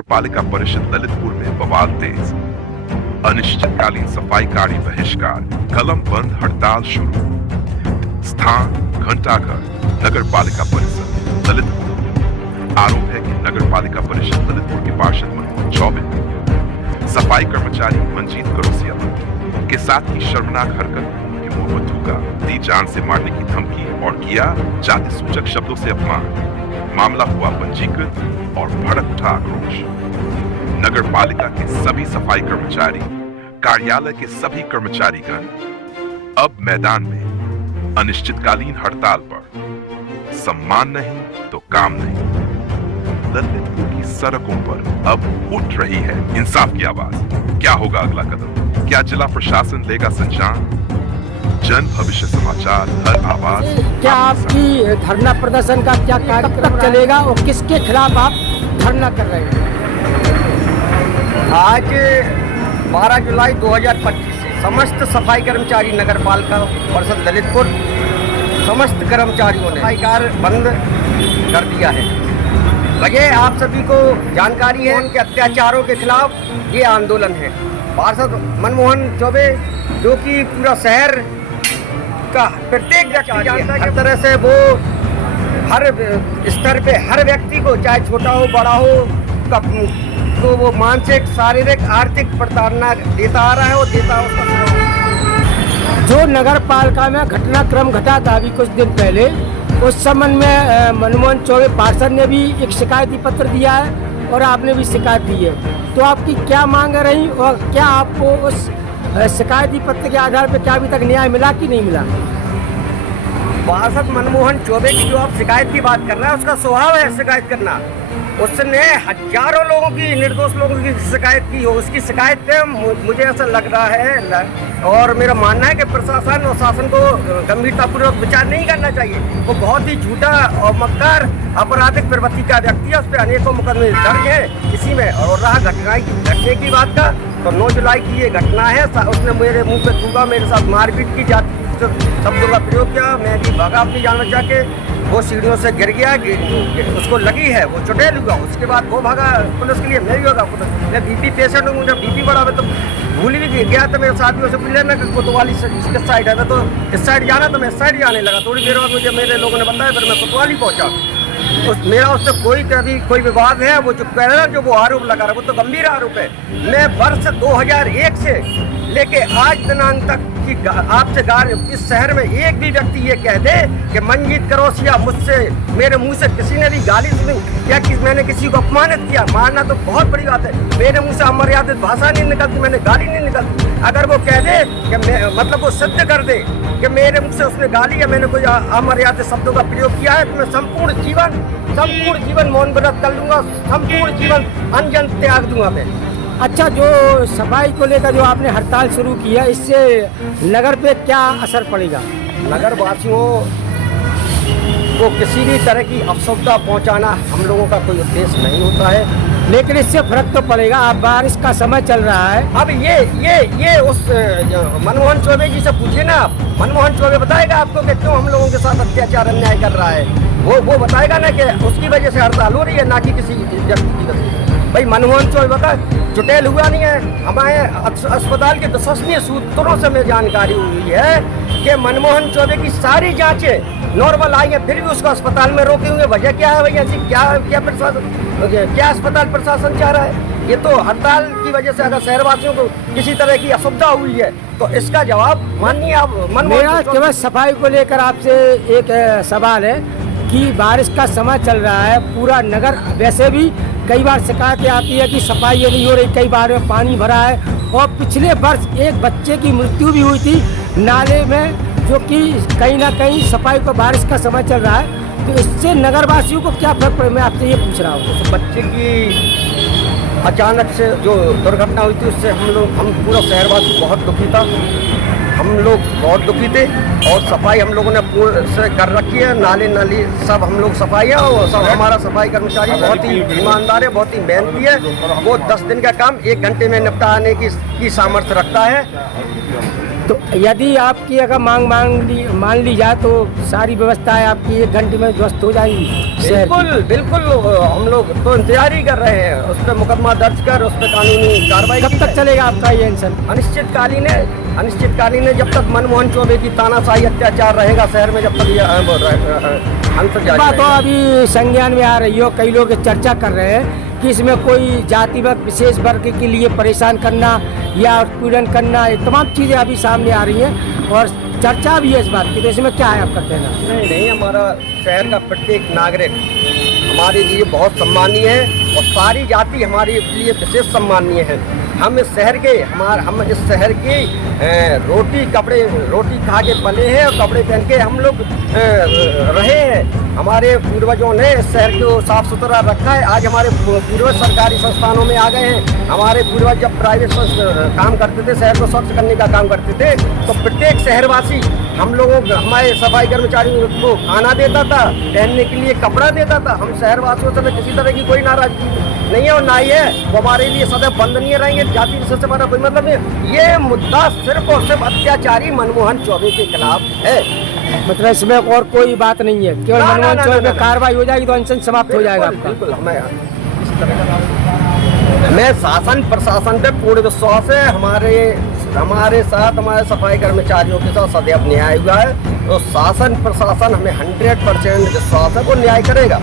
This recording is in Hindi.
नगर पालिका परिषद ललितपुर में बवाल तेज। अनिश्चितकालीन सफाई कार्य बहिष्कार, कलम बंद हड़ताल शुरू। स्थान घंटाघर, नगर पालिका परिषद ललितपुर। आरोप है कि नगर पालिका परिषद ललितपुर के पार्षद मनमोहन चौबे सफाई कर्मचारी मंजीत करोसिया के साथ की शर्मनाक हरकत, उनके मोहब्बतों का दी जान से मारने की धमकी और किया जाति सूचक शब्दों से अपमान। मामला हुआ पंजीकृत और भड़क उठा आक्रोश। नगर पालिका के सभी सफाई कर्मचारी, कार्यालय के सभी कर्मचारीगण अब मैदान में अनिश्चितकालीन हड़ताल पर। सम्मान नहीं तो काम नहीं। ललितपुर की सड़कों पर अब उठ रही है इंसाफ की आवाज। क्या होगा अगला कदम? क्या जिला प्रशासन लेगा संज्ञान? जन भविष्य समाचार, हर आवाज। क्या आपकी धरना प्रदर्शन का क्या कार्यक्रम चलेगा और किसके खिलाफ आप धरना कर रहे हैं? आज 12 जुलाई 2025 से समस्त सफाई कर्मचारी नगर पालिका परिषद ललितपुर, समस्त कर्मचारियों ने सफाई कार्य बंद कर दिया है। वजह आप सभी को जानकारी है, उनके अत्याचारों के खिलाफ ये आंदोलन है। पार्षद मनमोहन चौबे जो कि पूरा शहर का प्रत्येक व्यक्ति जानता है, हर तरह से वो हर स्तर पे हर व्यक्ति को, चाहे छोटा हो बड़ा हो, तो वो मानसिक, शारीरिक, आर्थिक प्रताड़ना देता आ रहा है और देता है। जो नगर पालिका में घटनाक्रम घटा था अभी कुछ दिन पहले, उस संबंध में मनमोहन चौबे पार्षद ने भी एक शिकायती पत्र दिया है और आपने भी शिकायत दी है। तो आपकी क्या मांग रही और क्या आपको उस शिकायती पत्र के आधार पर क्या अभी तक न्याय मिला कि नहीं मिला? पार्षद मनमोहन चौबे की जो आप शिकायत की बात कर रहे हैं, उसका स्वभाव है शिकायत करना। उसने हजारों लोगों की, निर्दोष लोगों की शिकायत की हो। उसकी शिकायत पे मुझे ऐसा लग रहा है और मेरा मानना है कि प्रशासन और शासन को गंभीरतापूर्वक विचार नहीं करना चाहिए। वो बहुत ही झूठा और मक्कार आपराधिक प्रवृत्ति का व्यक्ति है। उस पर अनेकों मुकदमे दर्ज है इसी में। और रहा घटने की बात का, तो 9 जुलाई की ये घटना है। उसने मेरे मुंह पे थूका, मेरे साथ मारपीट की, जाति शब्दों का प्रयोग किया। मैं भी भागा अपनी जान बचा के, वो सीढ़ियों से गिर गया, उसको लगी है, वो चुड़ैल हुआ। उसके बाद वो भागा पुलिस के लिए, मैं भी होगा पुलिस। मैं बीपी पेशेंट हूँ, मुझे बीपी बढ़ा है, तो भूल भी गया। तो मेरे साथियों से पूछ लेना कि कोतवाली किस साइड है, तो इस साइड जाना, तो मैं इस साइड जाने लगा। थोड़ी देर बाद मुझे मेरे लोगों ने बताया, फिर मैं कोतवाली पहुँचा। मेरा उससे कोई विवाद है। वो जो कह रहा है, जो वो आरोप लगा रहा है, वो तो गंभीर आरोप है। मैं वर्ष 2001 से लेके आज दिनांक तक की आपसे इस शहर में एक भी व्यक्ति ये कह दे कि मंजीत करोसिया मुझसे, मेरे मुंह से किसी ने भी गाली सुनी या कि मैंने किसी को अपमानित किया। मारना तो बहुत बड़ी बात है, मेरे मुंह से अमर्यादित भाषा नहीं निकलती, मैंने गाली नहीं निकलती। अगर वो कह दे कि मतलब वो सिद्ध कर दे कि मेरे मुंह से उसने गाली या मैंने कोई अमर्यादित शब्दों का प्रयोग किया है, तो मैं संपूर्ण जीवन मौन व्रत कर लूंगा, संपूर्ण जीवन अनजन त्याग दूंगा मैं। अच्छा, जो सफाई को लेकर जो आपने हड़ताल शुरू किया, इससे नगर पे क्या असर पड़ेगा? नगर वासियों को किसी भी तरह की असुविधा पहुंचाना हम लोगों का कोई उद्देश्य नहीं होता है, लेकिन इससे फर्क तो पड़ेगा। अब बारिश का समय चल रहा है। अब ये उस मनमोहन चौबे जी से पूछिए ना। मनमोहन चौबे बताएगा आपको कि क्यों हम लोगों के साथ अत्याचार अन्याय कर रहा है। वो बताएगा ना कि उसकी वजह से हड़ताल हो रही है, ना कि किसी व्यक्ति की वजह से। भाई मनमोहन चौबे बता, चुड़ैल हुआ नहीं है। हमारे अस्पताल के विश्वसनीय सूत्रों से हमें जानकारी हुई है कि मनमोहन चौबे की सारी जांचें नॉर्मल आई है, फिर भी उसको अस्पताल में रोके हुए। वजह क्या है भैया जी? क्या अस्पताल प्रशासन चाह रहा है? ये तो हड़ताल की वजह से अगर शहरवासियों को किसी तरह की असुविधा हुई है, तो इसका जवाब माननीय आप मेरा केवल सफाई को लेकर आपसे एक सवाल है कि बारिश का समय चल रहा है, पूरा नगर, वैसे भी कई बार शिकायतें आती है कि सफाई ये नहीं हो रही, कई बार में पानी भरा है। और पिछले वर्ष एक बच्चे की मृत्यु भी हुई थी नाले में, जो कि कहीं ना कहीं सफाई को, बारिश का समय चल रहा है, तो इससे नगरवासियों को क्या फर्क पड़े? मैं आपसे ये पूछ रहा हूँ। तो बच्चे की अचानक से जो दुर्घटना हुई थी, उससे हम पूरा शहरवासी बहुत दुखी था। हम लोग बहुत दुखी थे और सफाई हम लोगों ने पूर्ण से कर रखी है। नाले नाली सब हम लोग सफाई है और सब हमारा सफाई कर्मचारी बहुत ही ईमानदार है, बहुत ही मेहनती है। वो 10 दिन का काम 1 घंटे में निपटाने की सामर्थ्य रखता है। तो यदि आपकी अगर मान ली जाए तो सारी व्यवस्थाएं आपकी 1 घंटे में ध्वस्त हो जाएंगी शहर की। बिल्कुल बिल्कुल, हम लोग तो इंतजार ही कर रहे हैं, उस पर मुकदमा दर्ज कर उस पर कानूनी कार्रवाई कब तक चलेगा आपका ये अनशन? अनिश्चितकालीन है जब तक मनमोहन चौबे की तानाशाही अत्याचार रहेगा शहर में, जब तक ये अंतर जारी बात तो रहेगा। अभी संज्ञान में आ रही हो, कई लोग चर्चा कर रहे हैं कि इसमें कोई जातिगत विशेष वर्ग के लिए परेशान करना या उत्पीड़न करना, ये तमाम चीज़ें अभी सामने आ रही हैं और चर्चा भी है इस बात की। तो इसमें क्या है आपका कहना? नहीं, हमारा शहर का प्रत्येक नागरिक हमारे लिए बहुत सम्मानीय है और सारी जाति हमारे लिए विशेष सम्मानीय है। हम इस शहर के हम इस शहर की रोटी खा के पले हैं और कपड़े पहन के हम लोग रहे हैं। हमारे पूर्वजों ने इस शहर को साफ सुथरा रखा है। आज हमारे पूर्वज सरकारी संस्थानों में आ गए हैं। हमारे पूर्वज जब प्राइवेट काम करते थे, शहर को स्वच्छ करने का काम करते थे, तो प्रत्येक शहरवासी हम लोगों हमारे सफाई कर्मचारियों को खाना देता था, पहनने के लिए कपड़ा देता था। हम शहरवासियों से किसी तरह की कोई नाराजगी नहीं है और ना ही है, वो हमारे लिए सदैव वंदनीय रहेंगे। जाति विशेष से हमारा कोई मतलब नहीं। ये मुद्दा सिर्फ और सिर्फ अत्याचारी मनमोहन चौबे के खिलाफ है। मतलब इसमें और कोई बात नहीं है, केवल मनमोहन चौबे पे कार्रवाई हो जाएगी तो अनशन समाप्त हो जाएगा आपका? बिल्कुल, हमें शासन प्रशासन पे पूर्ण विश्वास है। हमारे साथ हमारे सफाई कर्मचारियों के साथ सदैव न्याय हुआ है, तो शासन प्रशासन हमें 100% विश्वास है वो न्याय करेगा।